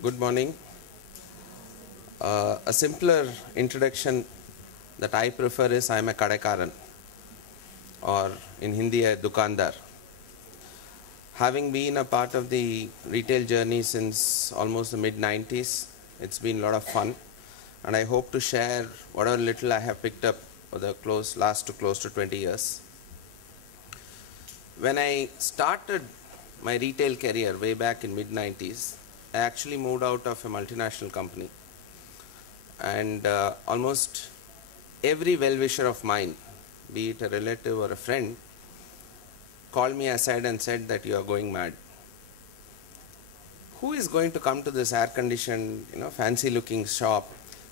Good morning. A simpler introduction that I prefer is I am a kadekaran, or in Hindi a dukandar. Having been a part of the retail journey since almost the mid-90s, it's been a lot of fun, and I hope to share whatever little I have picked up for the close to 20 years. When I started my retail career way back in mid-90s, I actually moved out of a multinational company, and almost every well-wisher of mine, be it a relative or a friend, called me aside and said that you are going mad. Who is going to come to this air-conditioned, fancy-looking shop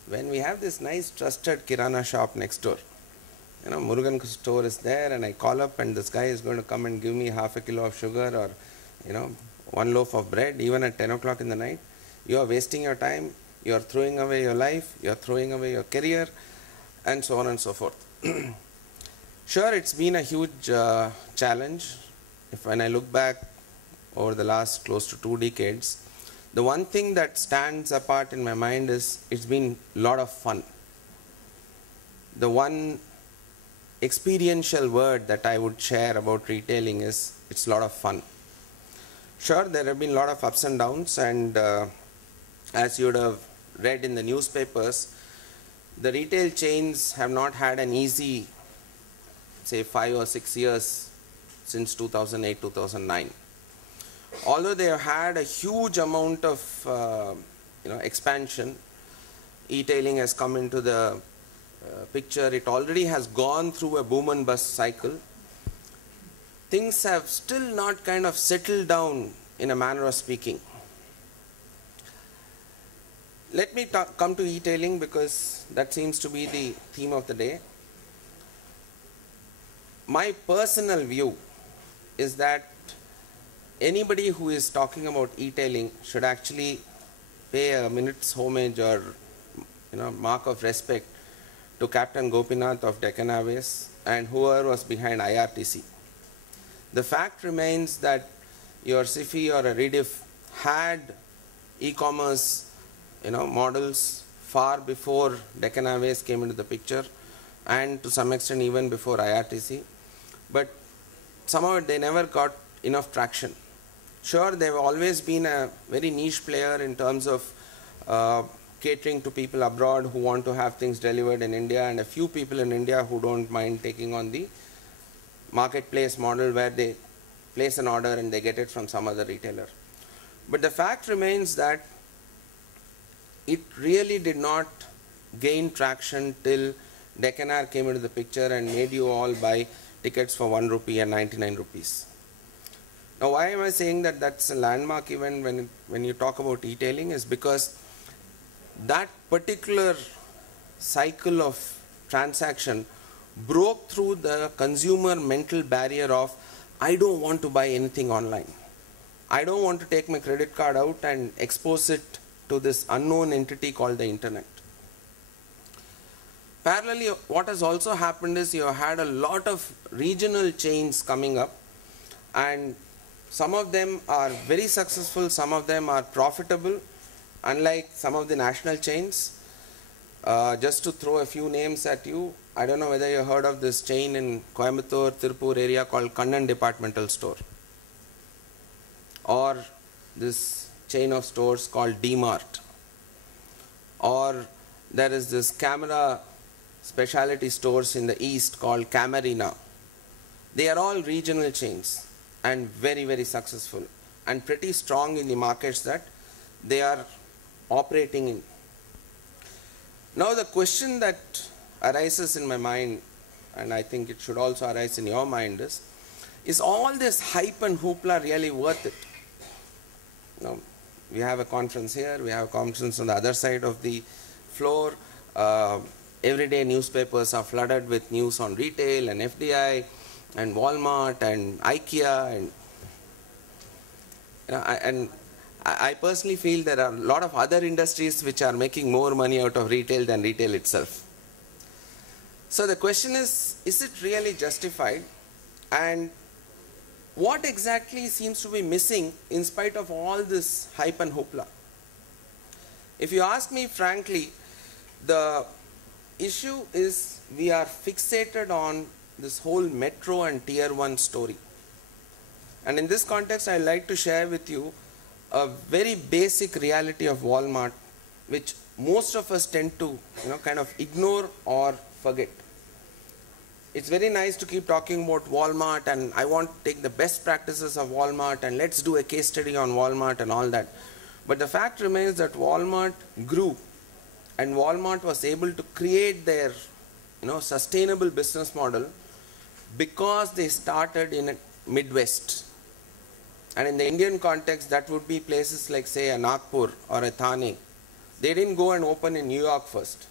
when we have this nice trusted Kirana shop next door? Murugan store is there, and I call up and this guy is going to come and give me half a kilo of sugar or, one loaf of bread, even at 10 o'clock in the night. You are wasting your time, you are throwing away your life, you are throwing away your career, and so on and so forth. Sure, it's been a huge challenge. When I look back over the last close to 2 decades, the one thing that stands apart in my mind is it's been a lot of fun. The one experiential word that I would share about retailing is it's a lot of fun. Sure, there have been a lot of ups and downs, and as you would have read in the newspapers, the retail chains have not had an easy, say, 5 or 6 years since 2008, 2009. Although they have had a huge amount of expansion, eTailing has come into the picture. It already has gone through a boom and bust cycle. Things have still not kind of settled down in a manner of speaking. Let me come to eTailing because that seems to be the theme of the day. My personal view is that anybody who is talking about eTailing should actually pay a minute's homage or mark of respect to Captain Gopinath of Deccan Airways and whoever was behind IRTC. The fact remains that your SIFI or a Rediff had e-commerce models far before Deccan Airways came into the picture, and to some extent even before IRTC, but somehow they never got enough traction. Sure, they've always been a very niche player in terms of catering to people abroad who want to have things delivered in India, and a few people in India who don't mind taking on the marketplace model where they place an order and they get it from some other retailer. But the fact remains that it really did not gain traction till Deccan Air came into the picture and made you all buy tickets for 1 rupee and 99 rupees. Now, why am I saying that that's a landmark event when you talk about e-tailing is because that particular cycle of transaction broke through the consumer mental barrier of I don't want to buy anything online. I don't want to take my credit card out and expose it to this unknown entity called the internet. Parallelly, what has also happened is you have had a lot of regional chains coming up, and some of them are very successful, some of them are profitable, unlike some of the national chains. Just to throw a few names at you, I don't know whether you heard of this chain in Coimbatore, Tirupur area called Kannan Departmental Store, or this chain of stores called D-Mart, or there is this camera specialty stores in the east called Camarina. They are all regional chains and very, very successful and pretty strong in the markets that they are operating in. Now the question that arises in my mind, and I think it should also arise in your mind, is all this hype and hoopla really worth it? We have a conference here, we have a conference on the other side of the floor. Everyday newspapers are flooded with news on retail and FDI and Walmart and IKEA, and I personally feel there are a lot of other industries which are making more money out of retail than retail itself. So the question is it really justified? And what exactly seems to be missing in spite of all this hype and hoopla? If you ask me frankly, the issue is we are fixated on this whole metro and tier 1 story. And in this context, I'd like to share with you a very basic reality of Walmart, which most of us tend to, kind of ignore or forget. It's very nice to keep talking about Walmart, and I want to take the best practices of Walmart and let's do a case study on Walmart and all that. But the fact remains that Walmart grew, and Walmart was able to create their sustainable business model because they started in a Midwest. And in the Indian context, that would be places like, say, a Nagpur or a Thane. They didn't go and open in New York first.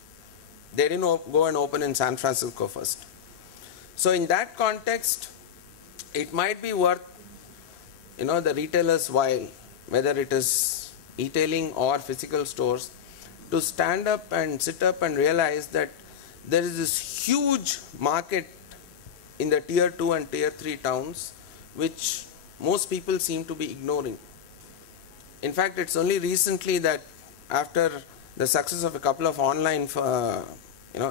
They didn't go and open in San Francisco first. So in that context, it might be worth, the retailer's while, whether it is eTailing or physical stores, to stand up and sit up and realize that there is this huge market in the tier 2 and tier 3 towns, which most people seem to be ignoring. In fact, it's only recently that after the success of a couple of online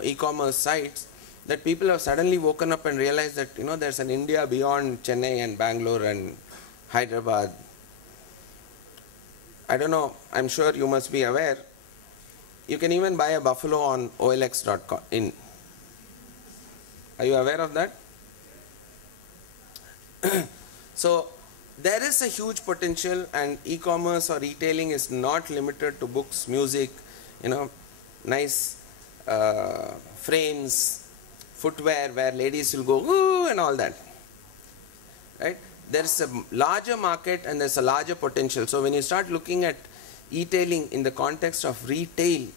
e-commerce sites, that people have suddenly woken up and realized that there's an India beyond Chennai and Bangalore and Hyderabad. I don't know, I'm sure you must be aware, you can even buy a buffalo on OLX.in. Are you aware of that? So there is a huge potential, and e-commerce or retailing is not limited to books, music, nice frames, footwear where ladies will go ooh and all that, right? There's a larger market and there's a larger potential. So when you start looking at e-tailing in the context of retail,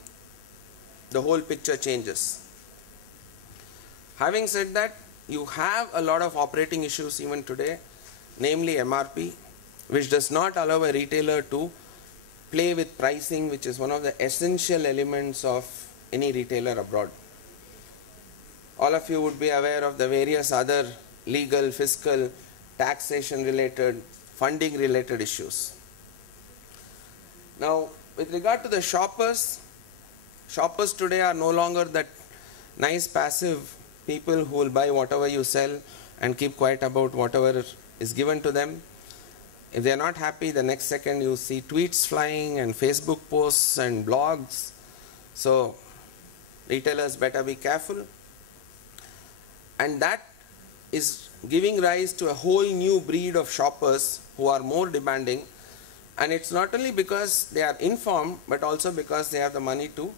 the whole picture changes. Having said that, you have a lot of operating issues even today, namely MRP, which does not allow a retailer to play with pricing, which is one of the essential elements of any retailer abroad. All of you would be aware of the various other legal, fiscal, taxation related, funding related issues. Now, with regard to the shoppers today are no longer that nice passive people who will buy whatever you sell and keep quiet about whatever is given to them. If they are not happy, the next second you see tweets flying and Facebook posts and blogs. So retailers better be careful. And that is giving rise to a whole new breed of shoppers who are more demanding. And it's not only because they are informed, but also because they have the money to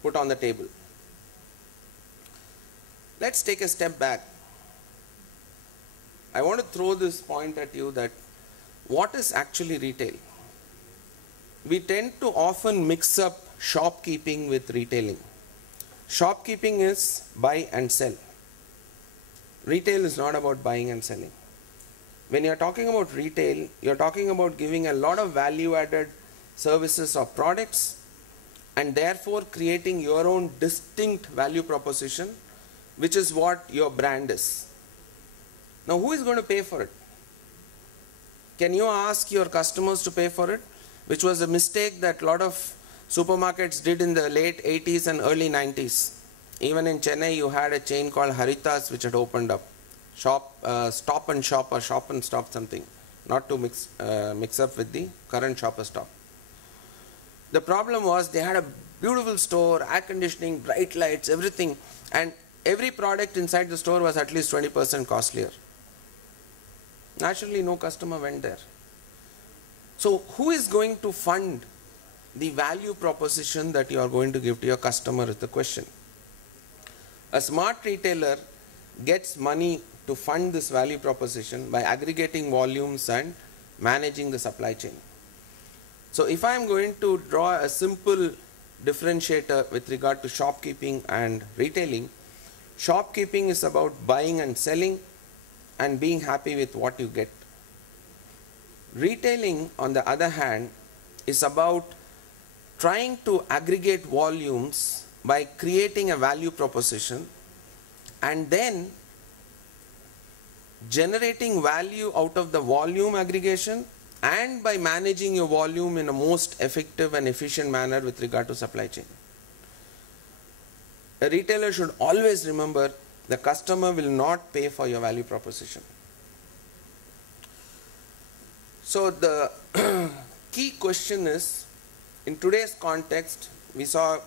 put on the table. Let's take a step back. I want to throw this point at you that what is actually retail? We tend to often mix up shopkeeping with retailing. Shopkeeping is buy and sell. Retail is not about buying and selling. When you're talking about retail, you're talking about giving a lot of value-added services or products and therefore creating your own distinct value proposition, which is what your brand is. Now, who is going to pay for it? Can you ask your customers to pay for it? Which was a mistake that a lot of supermarkets did in the late 80s and early 90s. Even in Chennai, you had a chain called Haritas which had opened up. Stop and Shop or Shop and Stop something. Not to mix up with the current Shop and Stop. The problem was they had a beautiful store, air conditioning, bright lights, everything. And every product inside the store was at least 20% costlier. Naturally, no customer went there. So who is going to fund the value proposition that you are going to give to your customer is the question. A smart retailer gets money to fund this value proposition by aggregating volumes and managing the supply chain. So if I am going to draw a simple differentiator with regard to shopkeeping and retailing, shopkeeping is about buying and selling and being happy with what you get. Retailing, on the other hand, is about trying to aggregate volumes by creating a value proposition and then generating value out of the volume aggregation and by managing your volume in a most effective and efficient manner with regard to supply chain. A retailer should always remember the customer will not pay for your value proposition. So the key question is, in today's context, we saw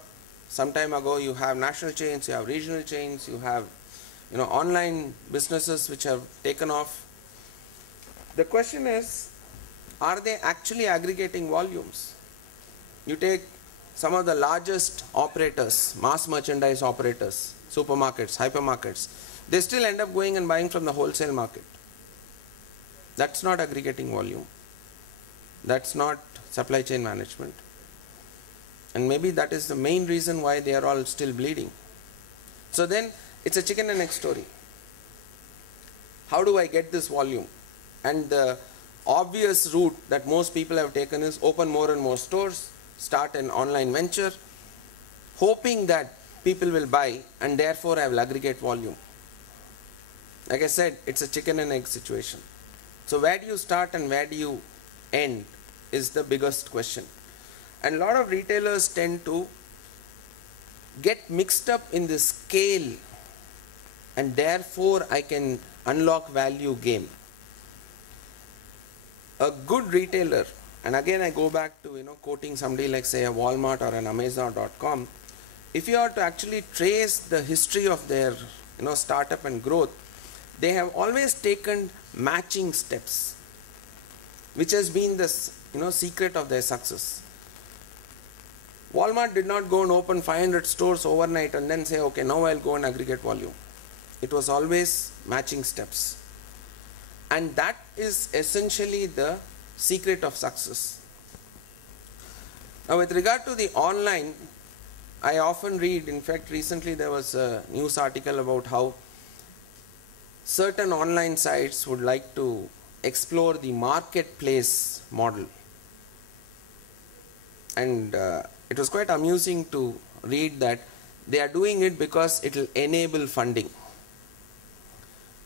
some time ago, you have national chains, you have regional chains, you have online businesses which have taken off. The question is, are they actually aggregating volumes? You take some of the largest operators, mass merchandise operators, supermarkets, hypermarkets, they still end up going and buying from the wholesale market. That's not aggregating volume. That's not supply chain management. And maybe that is the main reason why they are all still bleeding. So then it's a chicken and egg story. How do I get this volume? And the obvious route that most people have taken is open more and more stores, start an online venture, hoping that people will buy and therefore I will aggregate volume. Like I said, it's a chicken and egg situation. So where do you start and where do you end is the biggest question. And a lot of retailers tend to get mixed up in this scale and therefore I can unlock value game. A good retailer, and again I go back to quoting somebody like say a Walmart or an Amazon.com, if you are to actually trace the history of their startup and growth, they have always taken matching steps, which has been the secret of their success. Walmart did not go and open 500 stores overnight and then say, okay, now I'll go and aggregate volume. It was always matching steps. And that is essentially the secret of success. Now with regard to the online, I often read, in fact recently there was a news article about how certain online sites would like to explore the marketplace model. And it was quite amusing to read that they are doing it because it will enable funding.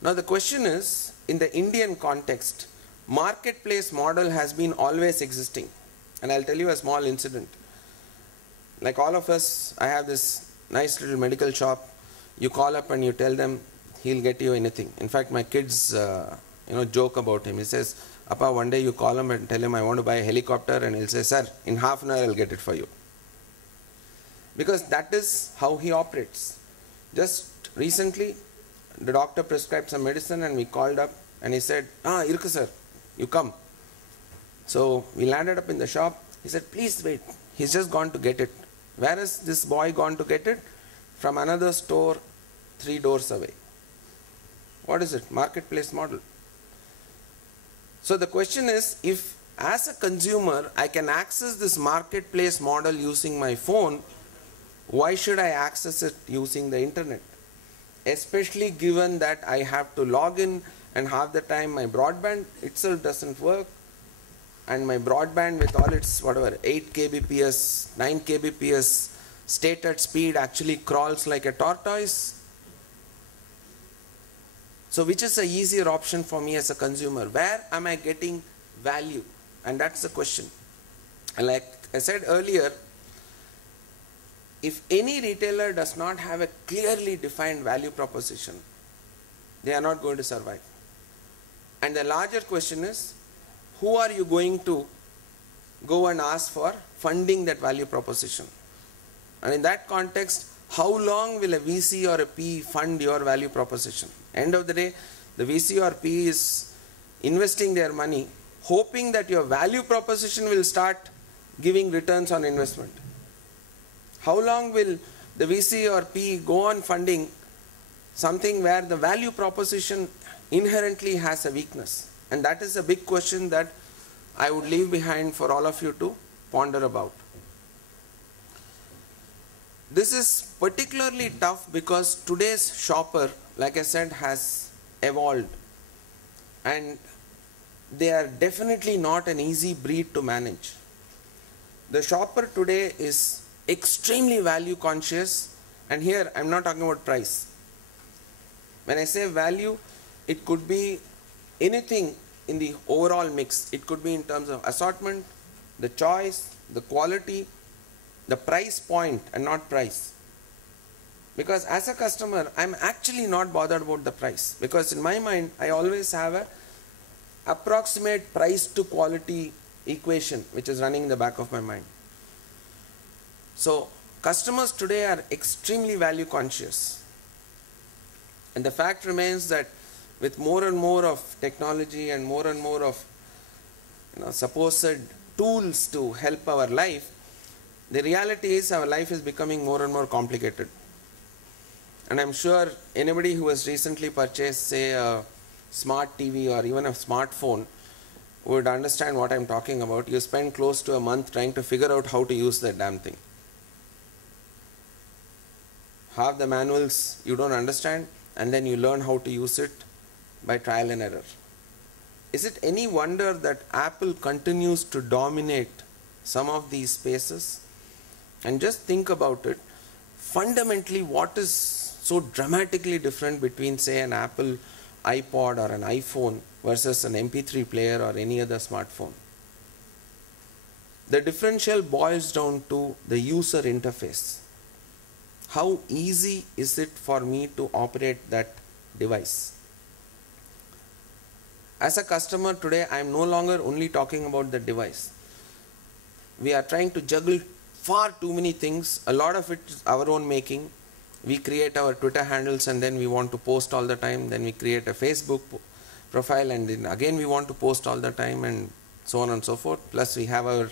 Now the question is, in the Indian context, marketplace model has been always existing. And I'll tell you a small incident. Like all of us, I have this nice little medical shop. You call up and you tell them, he'll get you anything. In fact, my kids joke about him. He says, Appa, one day you call him and tell him I want to buy a helicopter, and he'll say, sir, in half an hour I'll get it for you. Because that is how he operates. Just recently, the doctor prescribed some medicine and we called up and he said, Irka sir, you come. So we landed up in the shop. He said, please wait. He's just gone to get it. Where is this boy gone to get it? From another store 3 doors away. What is it? Marketplace model. So the question is, if as a consumer I can access this marketplace model using my phone, why should I access it using the internet? Especially given that I have to log in and half the time my broadband itself doesn't work, and my broadband with all its 8 kbps, 9 kbps stated speed actually crawls like a tortoise. So which is the easier option for me as a consumer? Where am I getting value? And that's the question. And like I said earlier, if any retailer does not have a clearly defined value proposition, they are not going to survive. And the larger question is, who are you going to go and ask for funding that value proposition? And in that context, how long will a VC or a PE fund your value proposition? End of the day, the VC or PE is investing their money, hoping that your value proposition will start giving returns on investment. How long will the VC or PE go on funding something where the value proposition inherently has a weakness? And that is a big question that I would leave behind for all of you to ponder about. This is particularly tough because today's shopper, like I said, has evolved, and they are definitely not an easy breed to manage. The shopper today is extremely value conscious, and here I'm not talking about price. When I say value, it could be anything in the overall mix. It could be in terms of assortment, the choice, the quality, the price point, and not price. Because as a customer, I'm actually not bothered about the price, because in my mind I always have a approximate price to quality equation which is running in the back of my mind. So customers today are extremely value conscious, and the fact remains that with more and more of technology and more of supposed tools to help our life, the reality is our life is becoming more and more complicated. And I'm sure anybody who has recently purchased, say, a smart TV or even a smartphone would understand what I'm talking about. You spend close to a month trying to figure out how to use that damn thing. Half the manuals you don't understand, and then you learn how to use it by trial and error. Is it any wonder that Apple continues to dominate some of these spaces? And just think about it. Fundamentally, what is so dramatically different between, say, an Apple iPod or an iPhone versus an MP3 player or any other smartphone? The differential boils down to the user interface. How easy is it for me to operate that device? As a customer today, I am no longer only talking about the device. We are trying to juggle far too many things. A lot of it is our own making. We create our Twitter handles and then we want to post all the time. Then we create a Facebook profile and then again we want to post all the time, and so on and so forth. Plus we have our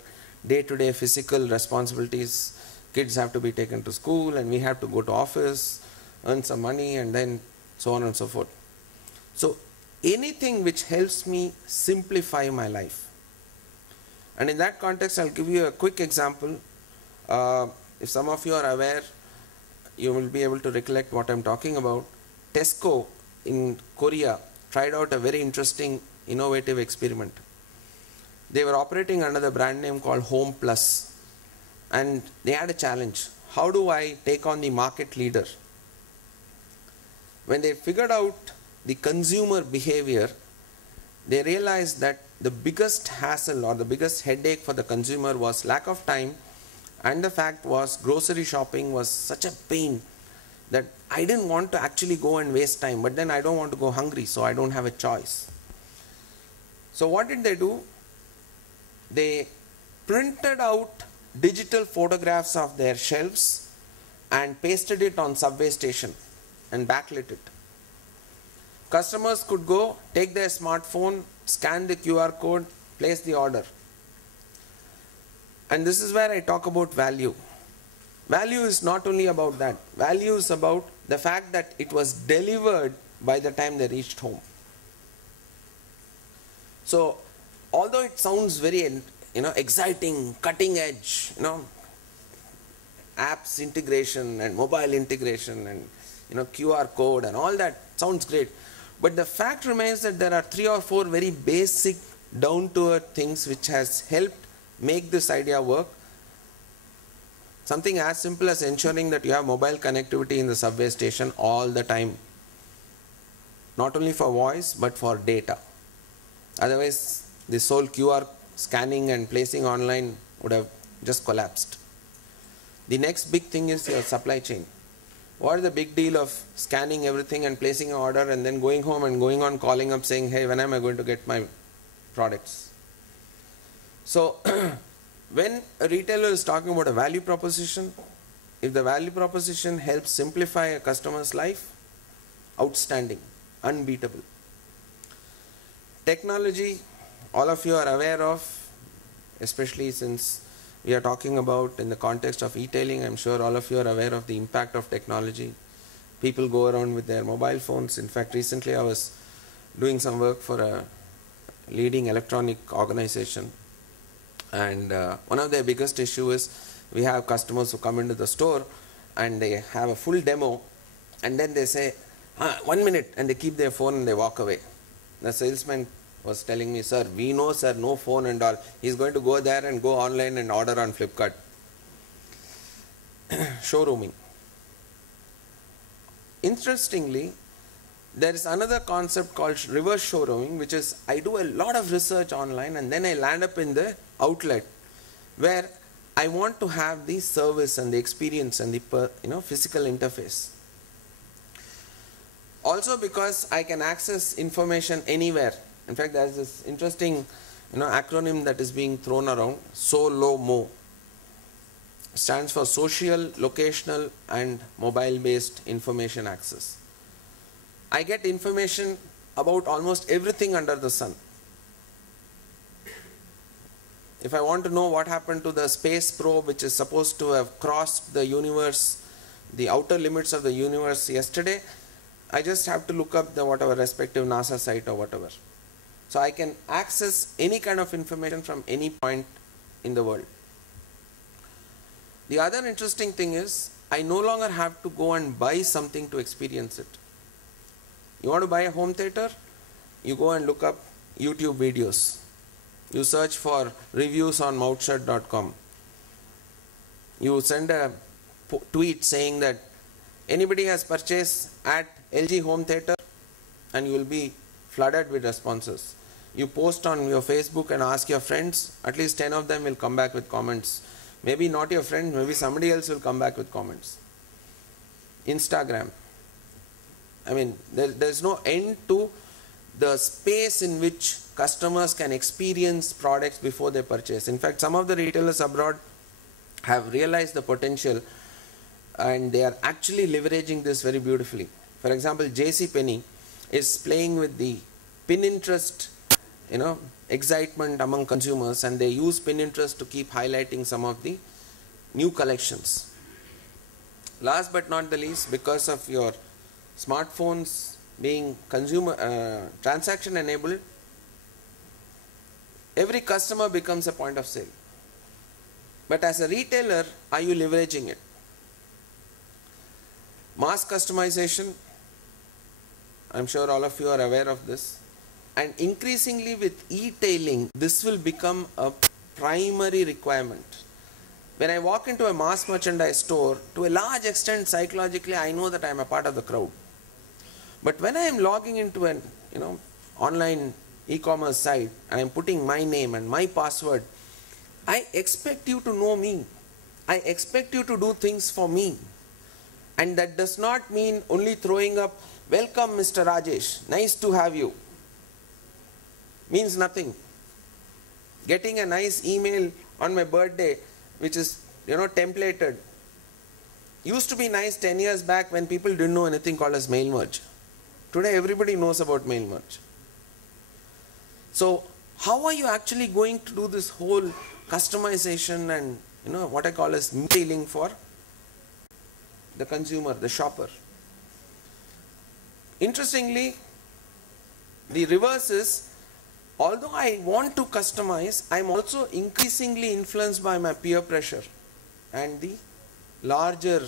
day-to-day physical responsibilities. Kids have to be taken to school and we have to go to office, earn some money, and then so on and so forth. So anything which helps me simplify my life. And in that context, I'll give you a quick example. If some of you are aware, you will be able to recollect what I'm talking about. Tesco in Korea tried out a very interesting, innovative experiment. They were operating under the brand name called Home Plus. And they had a challenge. How do I take on the market leader? When they figured out the consumer behavior, they realized that the biggest hassle or the biggest headache for the consumer was lack of time, and the fact was grocery shopping was such a pain that I didn't want to actually go and waste time, but then I don't want to go hungry, so I don't have a choice. So what did they do? They printed out digital photographs of their shelves and pasted it on subway station and backlit it. Customers could go, take their smartphone, scan the QR code, place the order. And this is where I talk about value. Value is not only about that. Value is about the fact that it was delivered by the time they reached home. So, although it sounds very exciting, cutting edge, apps integration and mobile integration and QR code and all that sounds great. But the fact remains that there are 3 or 4 very basic down-to-earth things which has helped make this idea work. Something as simple as ensuring that you have mobile connectivity in the subway station all the time. Not only for voice but for data. Otherwise, this whole QR scanning and placing online would have just collapsed. The next big thing is your supply chain. What is the big deal of scanning everything and placing an order and then going home and going on calling up saying, hey, when am I going to get my products? So when a retailer is talking about a value proposition, if the value proposition helps simplify a customer's life, outstanding, unbeatable. Technology, all of you are aware of, especially since we are talking about in the context of eTailing. I'm sure all of you are aware of the impact of technology. People go around with their mobile phones. In fact, recently I was doing some work for a leading electronic organization, and one of their biggest issues is we have customers who come into the store and they have a full demo and then they say, 1 minute, and they keep their phone and they walk away. The salesman was telling me, sir, we know, sir, no phone and all. He's going to go there and go online and order on Flipkart. Showrooming. Interestingly, There is another concept called reverse showrooming, which is I do a lot of research online and then I land up in the outlet where I want to have the service and the experience and the physical interface. Also because I can access information anywhere. In fact, there is this interesting acronym that is being thrown around, SOLO-MO. Stands for social, locational and mobile based information access. I get information about almost everything under the sun. If I want to know what happened to the space probe which is supposed to have crossed the universe, the outer limits of the universe yesterday, I just have to look up the whatever respective NASA site or whatever. So I can access any kind of information from any point in the world. The other interesting thing is I no longer have to go and buy something to experience it. You want to buy a home theater? You go and look up YouTube videos. You search for reviews on mouthshut.com. You send a tweet saying that anybody has purchased at LG home theater, and you will be flooded with responses. You post on your Facebook and ask your friends, at least 10 of them will come back with comments. Maybe not your friend, maybe somebody else will come back with comments. Instagram. I mean, there's no end to the space in which customers can experience products before they purchase. In fact, some of the retailers abroad have realized the potential and they are actually leveraging this very beautifully. For example, JCPenney is playing with the Pinterest, excitement among consumers, and they use Pinterest to keep highlighting some of the new collections. Last but not the least, because of your smartphones being transaction enabled, every customer becomes a point of sale. But as a retailer, are you leveraging it? Mass customization, I'm sure all of you are aware of this. And increasingly with eTailing, this will become a primary requirement. When I walk into a mass merchandise store, to a large extent psychologically I know that I am a part of the crowd. But when I am logging into an online e-commerce site and I am putting my name and my password, I expect you to know me. I expect you to do things for me. And that does not mean only throwing up, "Welcome Mr. Rajesh, nice to have you." Means nothing. Getting a nice email on my birthday which is templated used to be nice 10 years back when people didn't know anything called as mail merge. Today everybody knows about mail merge. So how are you actually going to do this whole customization and what I call as detailing for the consumer, the shopper? Interestingly, the reverse is, although I want to customize, I am also increasingly influenced by my peer pressure and the larger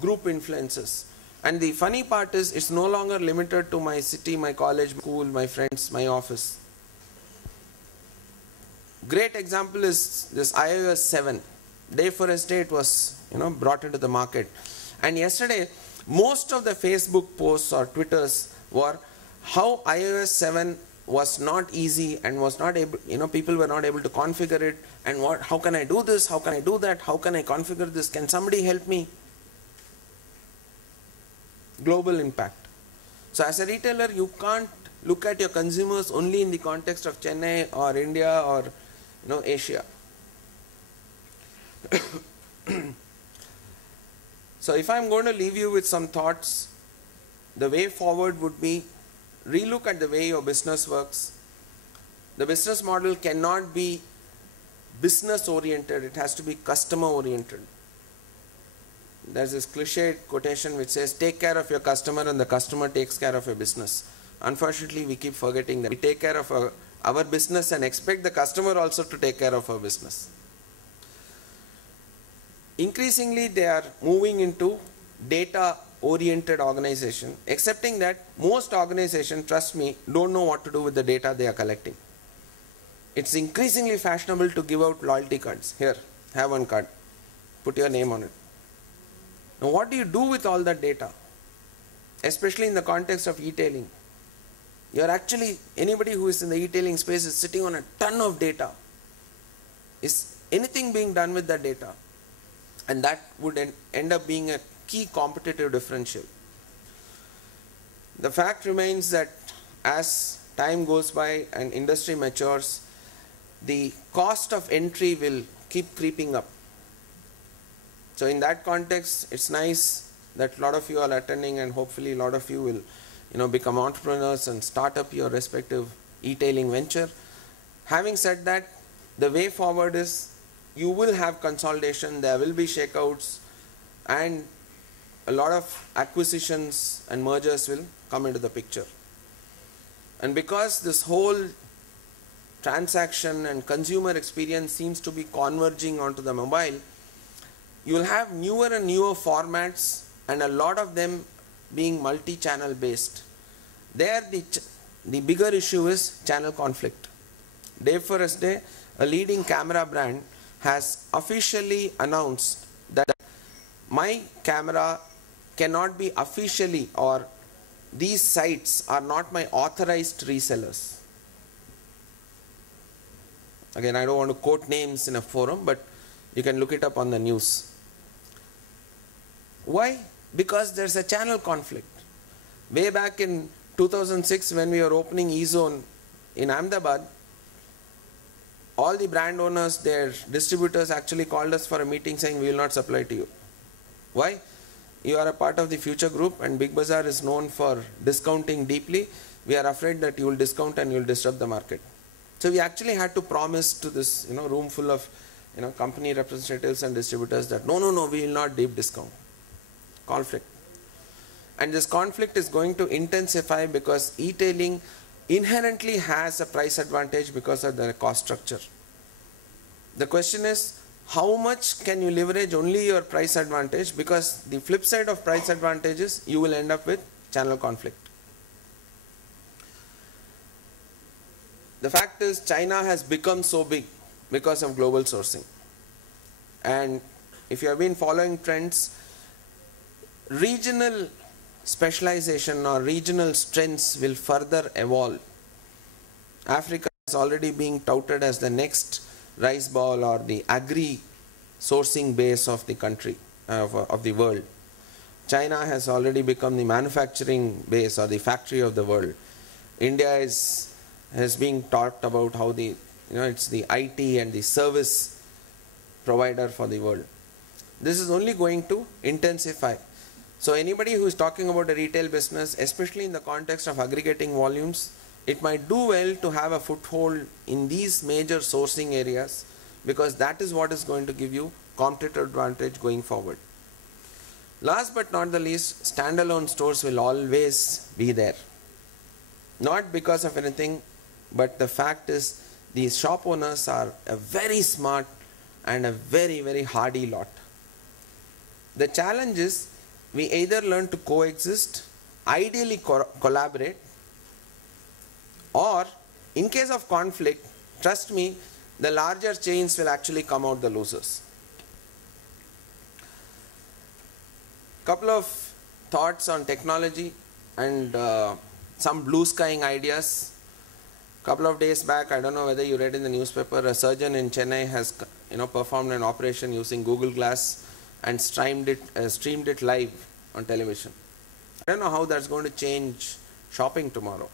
group influences. And the funny part is, it's no longer limited to my city, my college, school, my friends, my office. Great example is this iOS 7. Day for day it was brought into the market. And yesterday, most of the Facebook posts or Twitters were how iOS 7 was not easy and was not able, people were not able to configure it, and how can I do this, how can I do that, how can I configure this, can somebody help me? Global impact. So as a retailer, you can't look at your consumers only in the context of Chennai or India or Asia. So if I'm going to leave you with some thoughts, the way forward would be relook at the way your business works. The business model cannot be business oriented, it has to be customer oriented. There's this cliche quotation which says, take care of your customer and the customer takes care of your business. Unfortunately, we keep forgetting that we take care of our business and expect the customer also to take care of our business. Increasingly, they are moving into data oriented organization, accepting that most organizations, trust me, don't know what to do with the data they are collecting. It's increasingly fashionable to give out loyalty cards. Here, have one card. Put your name on it. Now what do you do with all that data? especially in the context of e-tailing. You're actually, anybody who is in the e-tailing space is sitting on a ton of data. Is anything being done with that data? And that would end up being a key competitive differential. The fact remains that as time goes by and industry matures, the cost of entry will keep creeping up. So in that context, it's nice that a lot of you are attending, and hopefully a lot of you will become entrepreneurs and start up your respective e-tailing venture. Having said that, the way forward is you will have consolidation, there will be shakeouts, and a lot of acquisitions and mergers will come into the picture. And because this whole transaction and consumer experience seems to be converging onto the mobile, you will have newer and newer formats, and a lot of them being multi-channel based. There the bigger issue is channel conflict. Day first day, a leading camera brand has officially announced that my camera cannot be officially, or these sites are not my authorized resellers. Again, I don't want to quote names in a forum, but you can look it up on the news. Why? Because there's a channel conflict. Way back in 2006, when we were opening eZone in Ahmedabad, all the brand owners, their distributors actually called us for a meeting saying we will not supply to you. Why? You are a part of the Future Group, and Big Bazaar is known for discounting deeply. We are afraid that you will discount and you will disrupt the market. So we actually had to promise to this room full of company representatives and distributors that no, we will not deep discount. Conflict. And this conflict is going to intensify because e-tailing inherently has a price advantage because of the cost structure. The question is, how much can you leverage only your price advantage? Because the flip side of price advantage is you will end up with channel conflict. The fact is, China has become so big because of global sourcing. And if you have been following trends, regional specialization or regional strengths will further evolve. Africa is already being touted as the next rice bowl or the agri sourcing base of the country, of the world. China has already become the manufacturing base or the factory of the world. India has been talked about how it's the IT and the service provider for the world. This is only going to intensify. So anybody who is talking about a retail business, especially in the context of aggregating volumes, it might do well to have a foothold in these major sourcing areas, because that is what is going to give you competitive advantage going forward. Last but not the least, standalone stores will always be there. Not because of anything, but the fact is these shop owners are a very smart and a very, very hardy lot. The challenge is we either learn to coexist, ideally collaborate, or in case of conflict, trust me, the larger chains will actually come out the losers. Couple of thoughts on technology and some blue skying ideas. Couple of days back, I don't know whether you read in the newspaper, a surgeon in Chennai has performed an operation using Google Glass and streamed it live on television. I don't know how that's going to change shopping tomorrow.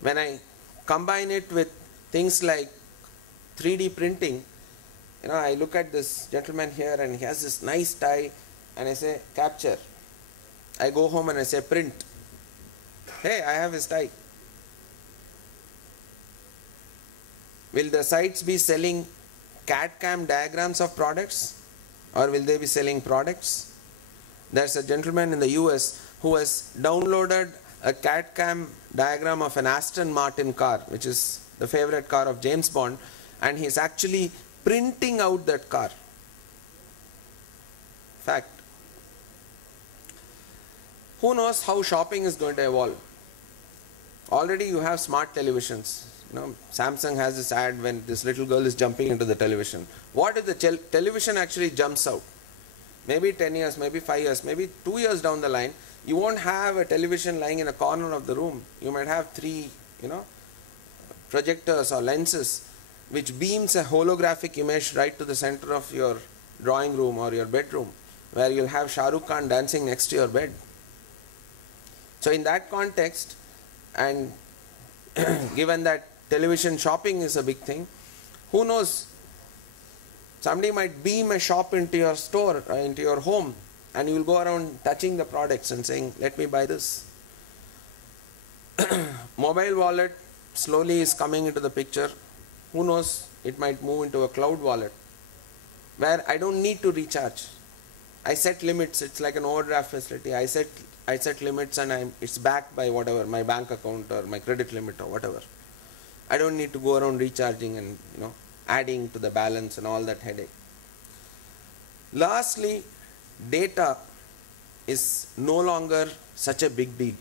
When I combine it with things like 3D printing, I look at this gentleman here and he has this nice tie, and I say capture. I go home and I say print. Hey, I have his tie. Will the sites be selling CAD/CAM diagrams of products, or will they be selling products? There's a gentleman in the US who has downloaded a CAD/CAM diagram of an Aston Martin car, which is the favorite car of James Bond, and he's actually printing out that car. Fact. Who knows how shopping is going to evolve? Already you have smart televisions. Samsung has this ad when this little girl is jumping into the television. What if the television actually jumps out? maybe 10 years, maybe 5 years, maybe 2 years down the line, you won't have a television lying in a corner of the room. You might have 3, projectors or lenses which beams a holographic image right to the center of your drawing room or your bedroom, where you'll have Shah Rukh Khan dancing next to your bed. So in that context, and given that television shopping is a big thing, who knows, somebody might beam a shop into your store, into your home, and you will go around touching the products and saying, let me buy this. Mobile wallet slowly is coming into the picture. Who knows, it might move into a cloud wallet where I don't need to recharge. I set limits. It's like an overdraft facility. I set limits, and it's backed by whatever, my bank account or my credit limit or whatever. I don't need to go around recharging and adding to the balance and all that headache. Lastly, data is no longer such a big deal.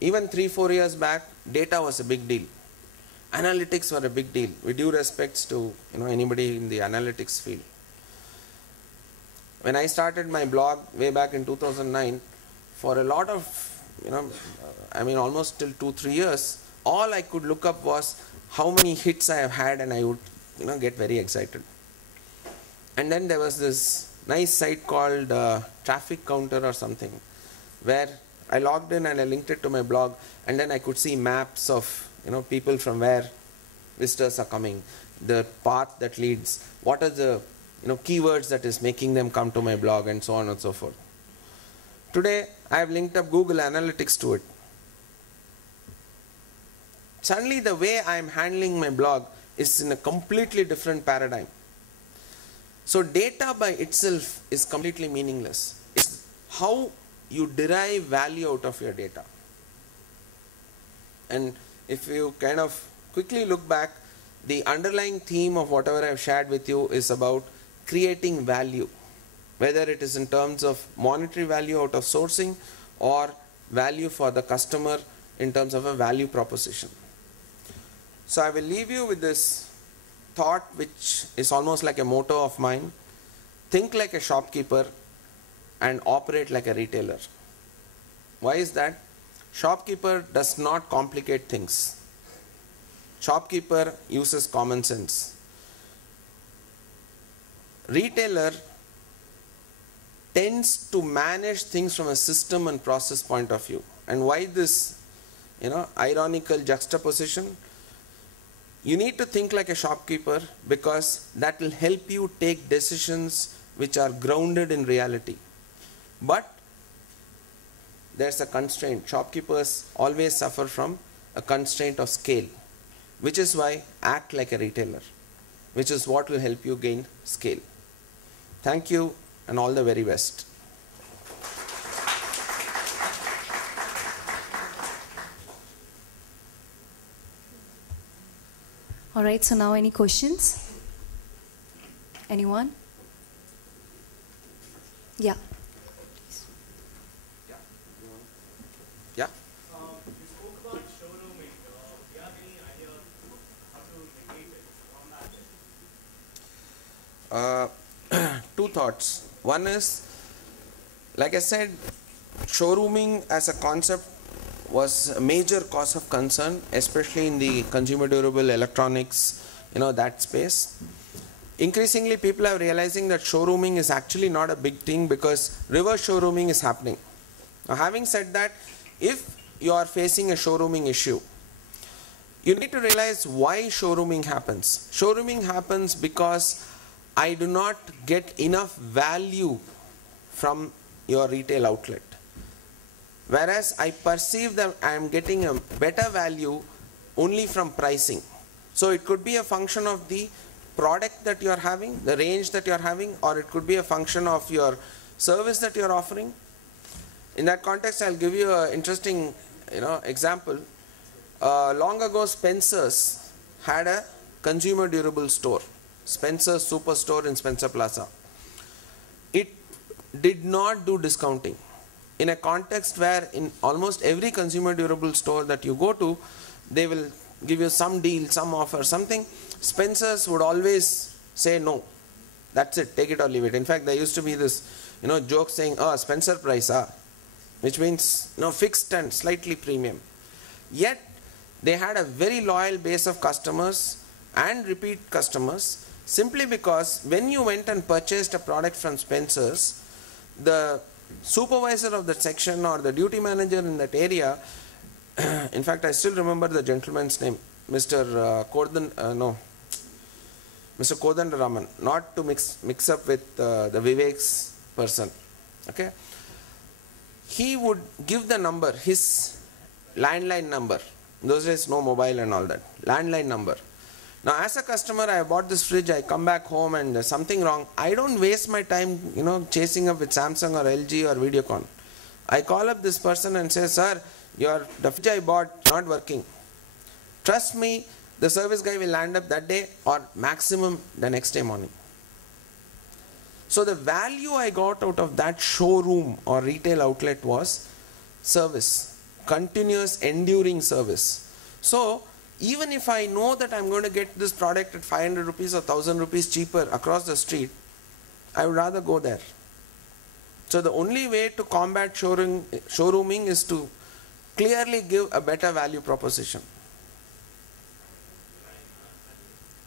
Even 3-4 years back, data was a big deal. Analytics were a big deal, with due respects to anybody in the analytics field. When I started my blog way back in 2009, for a lot of, almost till 2-3 years, all I could look up was how many hits I have had, and I would, get very excited. And then there was this nice site called Traffic Counter or something, where I logged in and I linked it to my blog, and then I could see maps of, people from where visitors are coming, the path that leads, what are the, keywords that is making them come to my blog, and so on and so forth. Today, I have linked up Google Analytics to it. Suddenly, the way I am handling my blog is in a completely different paradigm. So data by itself is completely meaningless. It's how you derive value out of your data. And if you kind of quickly look back, the underlying theme of whatever I've shared with you is about creating value, whether it is in terms of monetary value out of sourcing or value for the customer in terms of a value proposition. So I will leave you with this thought, which is almost like a motto of mine. Think like a shopkeeper and operate like a retailer. Why is that? Shopkeeper does not complicate things. Shopkeeper uses common sense. Retailer tends to manage things from a system and process point of view. And why this, ironical juxtaposition? You need to think like a shopkeeper, because that will help you take decisions which are grounded in reality. But there's a constraint. Shopkeepers always suffer from a constraint of scale, which is why act like a retailer, which is what will help you gain scale. Thank you, and all the very best. All right, so now any questions? Anyone? Yeah. Yeah? You spoke about showrooming. Do you have any idea how to negate it? Two thoughts. One is, like I said, showrooming as a concept was a major cause of concern, especially in the consumer durable electronics, that space. Increasingly, people are realizing that showrooming is actually not a big thing, because reverse showrooming is happening. Now, having said that, if you are facing a showrooming issue, you need to realize why showrooming happens. Showrooming happens because I do not get enough value from your retail outlet. Whereas I perceive that I am getting a better value only from pricing. So it could be a function of the product that you are having, the range that you are having, or it could be a function of your service that you are offering. In that context, I'll give you an interesting example. Long ago, Spencer's had a consumer durable store, Spencer's Superstore in Spencer Plaza. It did not do discounting. In a context where in almost every consumer durable store that you go to, they will give you some deal, some offer, something, Spencer's would always say no. That's it, take it or leave it. In fact, there used to be this, joke saying, oh, Spencer price, which means, fixed and slightly premium. Yet, they had a very loyal base of customers and repeat customers, simply because when you went and purchased a product from Spencer's, the supervisor of that section or the duty manager in that area, in fact, I still remember the gentleman's name, Mr. Mr. Kodandaraman, not to mix up with the Vivek's person. Okay, he would give the number, his landline number. In those days, no mobile and all that. Landline number. Now, as a customer, I bought this fridge. I come back home and there's something wrong. I don't waste my time, chasing up with Samsung or LG or Videocon. I call up this person and say, sir, the fridge I bought not working. Trust me, the service guy will land up that day or maximum the next day morning. So the value I got out of that showroom or retail outlet was service, continuous enduring service. So even if I know that I'm going to get this product at 500 rupees or 1000 rupees cheaper across the street, I would rather go there. So the only way to combat showrooming is to clearly give a better value proposition.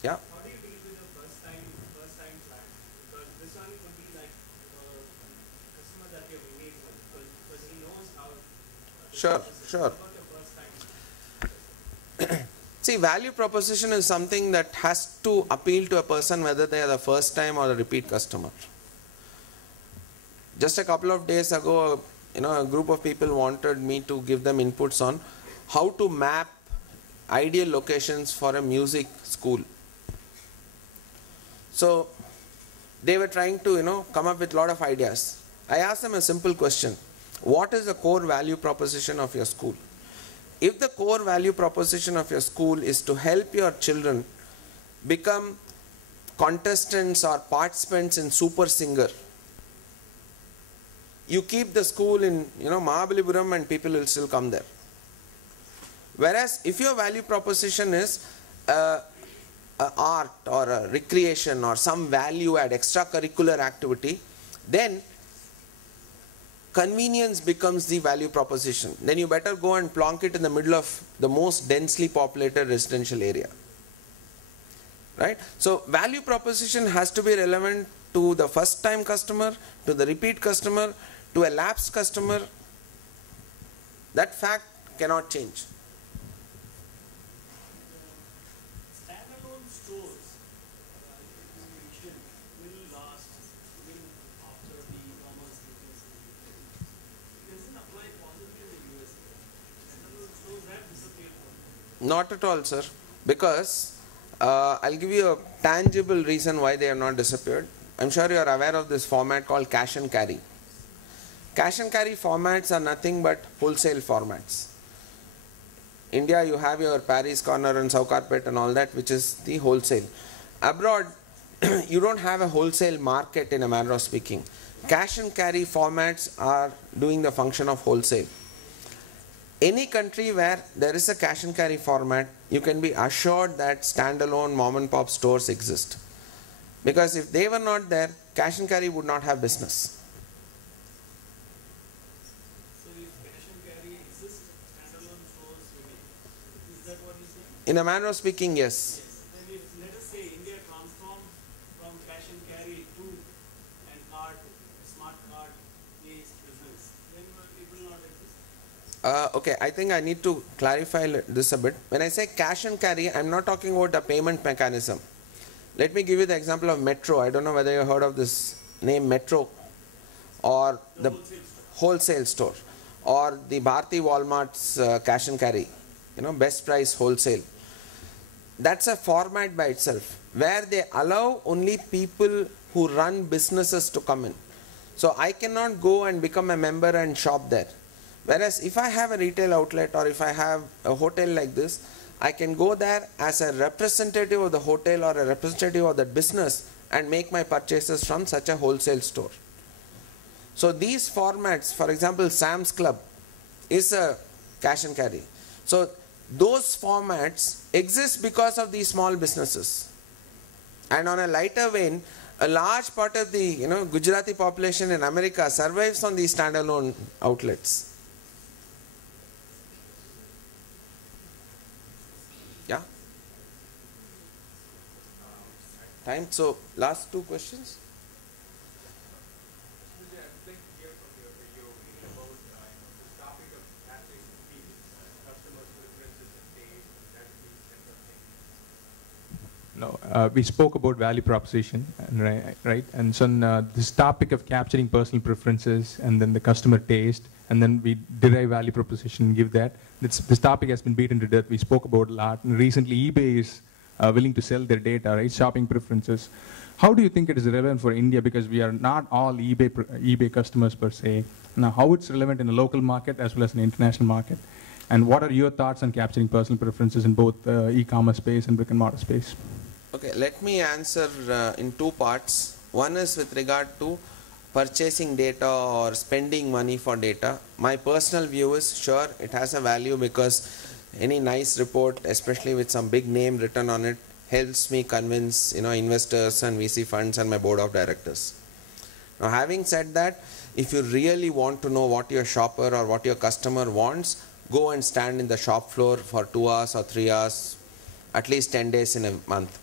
Yeah. How do you deal with the first time client? Because this one could be like customer that you've engaged with, because he knows how. Sure. What about the first time? See, value proposition is something that has to appeal to a person whether they are the first time or a repeat customer. Just a couple of days ago, a group of people wanted me to give them inputs on how to map ideal locations for a music school. So they were trying to, come up with a lot of ideas. I asked them a simple question. What is the core value proposition of your school? If the core value proposition of your school is to help your children become contestants or participants in Super Singer, you keep the school in, Mahabalipuram and people will still come there. Whereas if your value proposition is art or a recreation or some value add extracurricular activity, then convenience becomes the value proposition. Then you better go and plonk it in the middle of the most densely populated residential area. Right? So value proposition has to be relevant to the first time customer, to the repeat customer, to a lapsed customer. That fact cannot change. Standalone stores, you mentioned, will last even after the e-commerce business. It doesn't apply positively in the US. Standalone stores have disappeared. Not at all, sir. Because I'll give you a tangible reason why they have not disappeared. I'm sure you are aware of this format called cash and carry. Cash and carry formats are nothing but wholesale formats. India, you have your Paris corner and Saukarpet and all that, which is the wholesale. Abroad, you don't have a wholesale market in a manner of speaking. Cash and carry formats are doing the function of wholesale. Any country where there is a cash and carry format, you can be assured that standalone mom and pop stores exist. Because if they were not there, cash and carry would not have business. So if cash and carry exists, standalone stores remain. Is that what you're saying? In a manner of speaking, yes. Yes. Then if, let us say, India transforms from cash and carry to an card, smart card-based business, then it will not exist. Okay, I think I need to clarify this a bit. When I say cash and carry, I'm not talking about the payment mechanism. Let me give you the example of Metro. I don't know whether you heard of this name Metro or the wholesale store or the Bharti Walmart's cash and carry, best price wholesale. That's a format by itself where they allow only people who run businesses to come in. So I cannot go and become a member and shop there. Whereas if I have a retail outlet or if I have a hotel like this, I can go there as a representative of the hotel or a representative of that business and make my purchases from such a wholesale store. So these formats, for example, Sam's Club is a cash and carry. So those formats exist because of these small businesses. And on a lighter vein, A large part of the Gujarati population in America survives on these standalone outlets. Yeah. Time. So last two questions. No, we spoke about value proposition, right? And so this topic of capturing personal preferences and then the customer taste, and then we derive value proposition, give that. This topic has been beaten to death. We spoke about a lot. And recently, eBay is willing to sell their data, right? Shopping preferences. How do you think it is relevant for India? Because we are not all eBay customers per se. Now, how it's relevant in the local market as well as in the international market? And what are your thoughts on capturing personal preferences in both e-commerce space and brick and mortar space? Okay, let me answer in two parts. One is with regard to purchasing data or spending money for data. My personal view is, sure, it has a value because any nice report, especially with some big name written on it, helps me convince investors and VC funds and my board of directors. Now, having said that, if you really want to know what your shopper or what your customer wants, go and stand in the shop floor for 2 hours or 3 hours, at least 10 days in a month.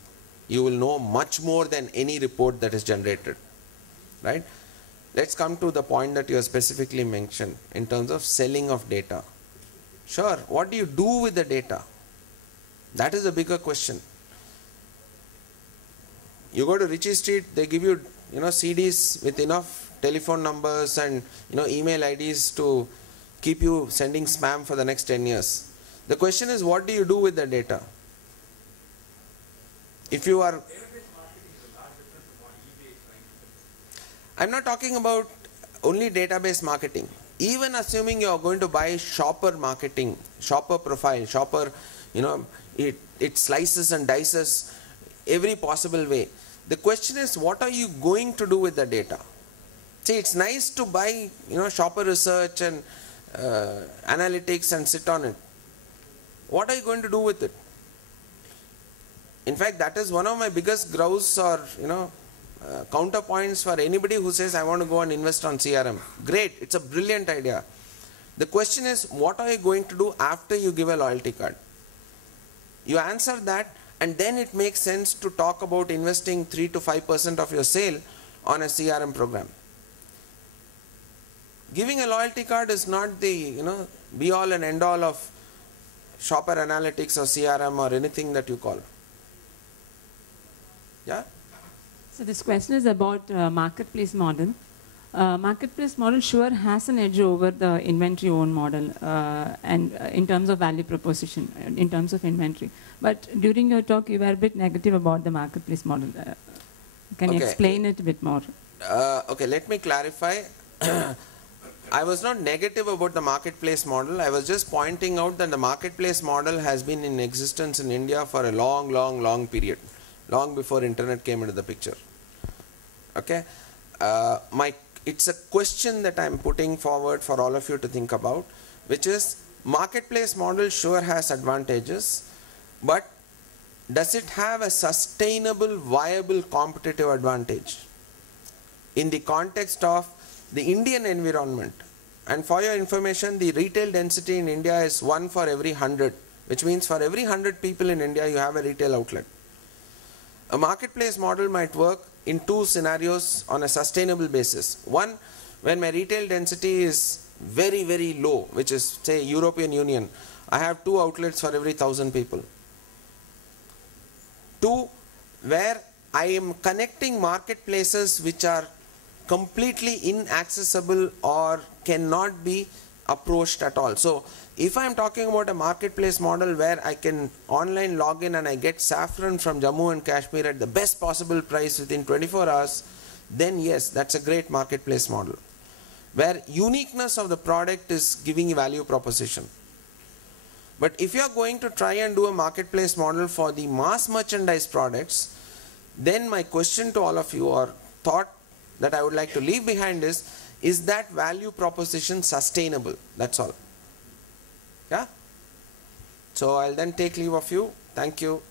You will know much more than any report that is generated, right? Let's come to the point that you have specifically mentioned in terms of selling of data. Sure, what do you do with the data? That is a bigger question. You go to Ritchie Street, they give you, CDs with enough telephone numbers and, email IDs to keep you sending spam for the next 10 years. The question is, what do you do with the data? If you are, I'm not talking about only database marketing. Even assuming you are going to buy shopper marketing, shopper profile, shopper, it slices and dices every possible way. The question is, what are you going to do with the data? See, it's nice to buy, shopper research and analytics and sit on it. What are you going to do with it? In fact, that is one of my biggest grouse or counterpoints for anybody who says, I want to go and invest on CRM. Great, it's a brilliant idea. The question is, what are you going to do after you give a loyalty card? You answer that, and then it makes sense to talk about investing 3 to 5% of your sale on a CRM program. Giving a loyalty card is not the be all and end all of shopper analytics or CRM or anything that you call. Yeah? So this question is about marketplace model. Marketplace model sure has an edge over the inventory own model and in terms of value proposition, in terms of inventory. But during your talk, you were a bit negative about the marketplace model. Can you explain it a bit more? Okay, let me clarify. I was not negative about the marketplace model. I was just pointing out that the marketplace model has been in existence in India for a long period. Long before internet came into the picture. Okay, it's a question that I'm putting forward for all of you to think about, which is marketplace model sure has advantages, but does it have a sustainable, viable, competitive advantage in the context of the Indian environment? And for your information, the retail density in India is 1 for every 100, which means for every 100 people in India, you have a retail outlet. A marketplace model might work in two scenarios on a sustainable basis. One, when my retail density is very low, which is say European Union, I have 2 outlets for every 1,000 people. 2, where I am connecting marketplaces which are completely inaccessible or cannot be approached at all. So if I am talking about a marketplace model where I can online log in and I get saffron from Jammu and Kashmir at the best possible price within 24 hours, then yes, that's a great marketplace model. Where uniqueness of the product is giving value proposition. But if you are going to try and do a marketplace model for the mass merchandise products, then my question to all of you, or thought that I would like to leave behind is that value proposition sustainable? That's all. Yeah? So I'll then take leave of you. Thank you.